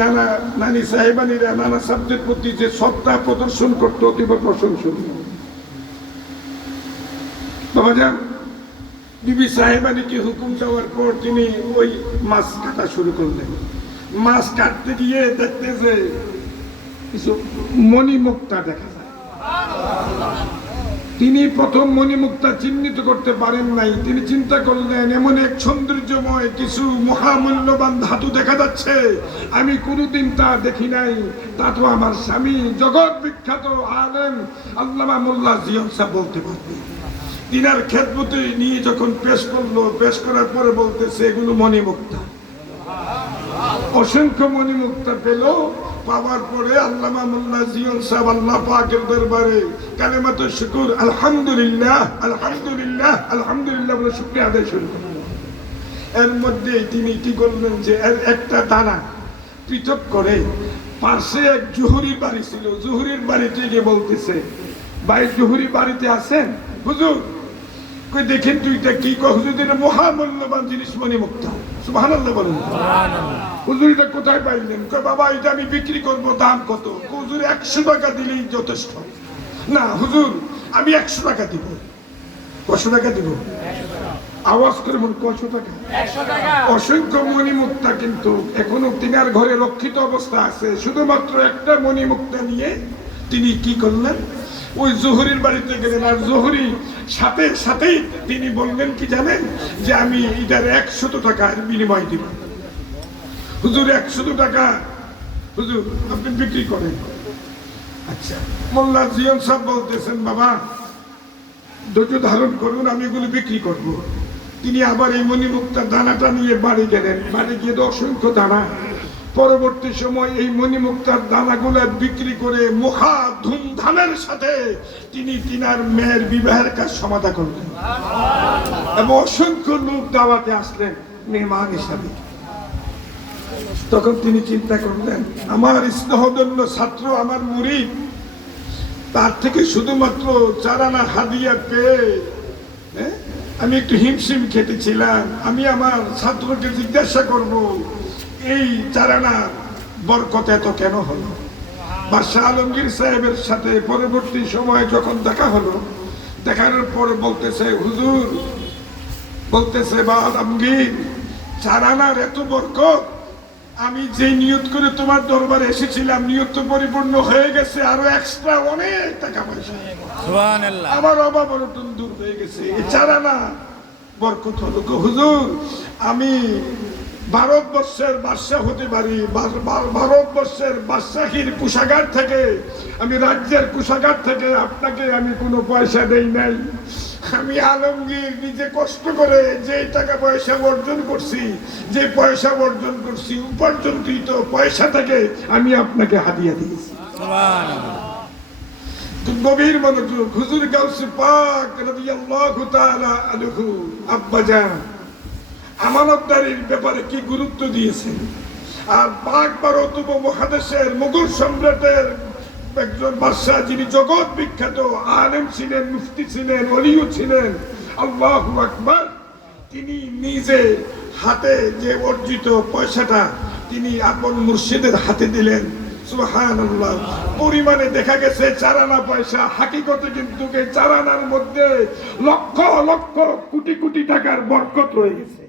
নানা নানি সাহেবানিরা নানা সাবজেক্ট প্রতি যে সত্তা প্রদর্শন করতে অতীব প্রশংসনীয়। বাবাজান, বিবি সাহেবানিকে হুকুম দেওয়ার পর তিনি ওই মাছ কাটা শুরু করলেন। মাছ কাটতে গিয়ে দেখতে যে কিছু মণিমুক্তা দেখা যায়। তিনি প্রথম মণিমুক্তা চিহ্নিত করতে পারেন নাই। তিনি চিন্তা করলেন, এমন এক সৌন্দর্যময় কিছু মহামূল্যবান ধাতু দেখা যাচ্ছে, আমি কোনোদিন তা দেখি নাই। তা তো আমার স্বামী জগৎ বিখ্যাত আলেম আল্লামা মোল্লা জিয়ন সাহেব বলতে পারবে। তিনার খেদমতে নিয়ে যখন পেশ করলো, পেশ করার পরে বলতেছে এগুলো মণিমুক্তা। অসংখ্য মণিমুক্তা পেল। পাওয়ার পরে আল্লামা মোল্লা জিয়ন সাহেব আল্লাহ পাকের দরবারে কালেমাত শুকর আলহামদুলিল্লাহ আলহামদুলিল্লাহ আলহামদুলিল্লাহ বলে শুকরিয়া আদায় শুরু করলেন। এর মধ্যে তিনি কি করলেন যে এর একটা দানা পৃথক করে পাশে এক জুহুরির বাড়ি ছিল, জুহুরির বাড়িতে গিয়ে বলতেছে, ভাই জুহুরি বাড়িতে আছেন? হুজুর কই দেখেন তুইটা কি কয়? হুজুর এটা মহামূল্যবান জিনিস মণিমুক্তা। সুবহানাল্লাহ বলেন। হুজুর এটা কোথায় পাইলেন? কয় বাবা এটা আমি বিক্রি করব, দাম কত? হুজুর 100 টাকা দিলেই যথেষ্ট। না হুজুর আমি 100 টাকা দিব। 100 টাকা দিব? আওয়াজ করে বলুন 100 টাকা। 100 টাকা। অসংখ্য মণিমুক্তা কিন্তু এখনো তিনার ঘরে রক্ষিত অবস্থা আছে। শুধুমাত্র একটা মণিমুক্তা নিয়ে তিনি কি করলেন? ওই জহুরির বাড়িতে গেলেন। আর জহুরি সাথে সাথেই তিনি বললেন কি জানেন, যে আমি এটার 100 টাকার বিনিময় দিব। হুজুর 100 টাকা হুজুর আপনি বিক্রি করেন। আচ্ছা, মোল্লা জিয়ন সাহেব বলতেছেন, বাবা ধৈর্য ধারণ করুন, আমি এগুলো বিক্রি করব। তিনি আবার এই মণিমুক্তার দানাটা নিয়ে বাড়ি গেলেন। বাড়ি গিয়ে অসংখ্য দানা। পরবর্তী সময় এই মণিমুক্তার দানাগুলো বিক্রি করে মহা ধুমধামের সাথে তিনি তিনার মেয়ের বিবাহের কাজ সমাধা করলেন এবং অসংখ্য লোক দাওয়াতে আসলেন মেহমান হিসাবে। তখন তিনি চিন্তা করলেন, আমার স্নেহধন্য ছাত্র, আমার মুরিদ, তার থেকে শুধুমাত্র 4 আনা হাদিয়া পেয়ে আমি একটু হিমশিম খেতেছিলাম। আমি আমার ছাত্রকে জিজ্ঞাসা করব, এই 4 আনার বরকত এত কেন হলো? বাদশাহ আলমগীর সাহেবের সাথে পরবর্তী সময়ে যখন দেখা হলো, দেখার পর বলতেছে, হুজুর বলতেছে, বা আলমগীর 4 আনার এত বরকত, আমি যে নিয়ত করে তোমার দরবারে এসেছিলাম নিয়ত তো পরিপূর্ণ হয়ে গেছে, আরো এক্সট্রা অনেক টাকা পয়সা, সুবহানাল্লাহ, আমার অভাব অনটন দূর হয়ে গেছে। এই 4 আনা বরকত হলো। হুজুর আমি ভারতবর্ষের বাদশাহ হতে পারি, ভারতবর্ষের বাদশাহীর কোষাগার থেকে, আমি রাজ্যের কোষাগার থেকে আপনাকে আমি কোনো পয়সা দেই নাই। আমি আলমগীর নিজে কষ্ট করে যে টাকা পয়সা অর্জন করছি, যে পয়সা অর্জন করছি, উপার্জনকৃত পয়সা থেকে আমি আপনাকে হাদিয়া দিয়েছি। গভীর মনোযোগ। হুজুর গাউসে পাক রাদিয়াল্লাহু তাআলা আনহু আব্বাজান আমানতদারির ব্যাপারে কি গুরুত্ব দিয়েছেন। আর পাক ভারত উপমহাদেশের মুঘল সম্রাটের একজন বাদশাহ, যিনি জগৎ বিখ্যাত আলেম ছিলেন, মুফতি ছিলেন, ওলিও ছিলেন, আল্লাহু আকবার, তিনি নিজে হাতে যে অর্জিত পয়সাটা তিনি আপন মুর্শিদের হাতে দিলেন। সুবহানাল্লাহ। পরিমাণে দেখা গেছে 4 আনা পয়সা, হাকিকতে কিন্তু এই 4 আনার মধ্যে লক্ষ লক্ষ কোটি কোটি টাকার বরকত রয়ে গেছে।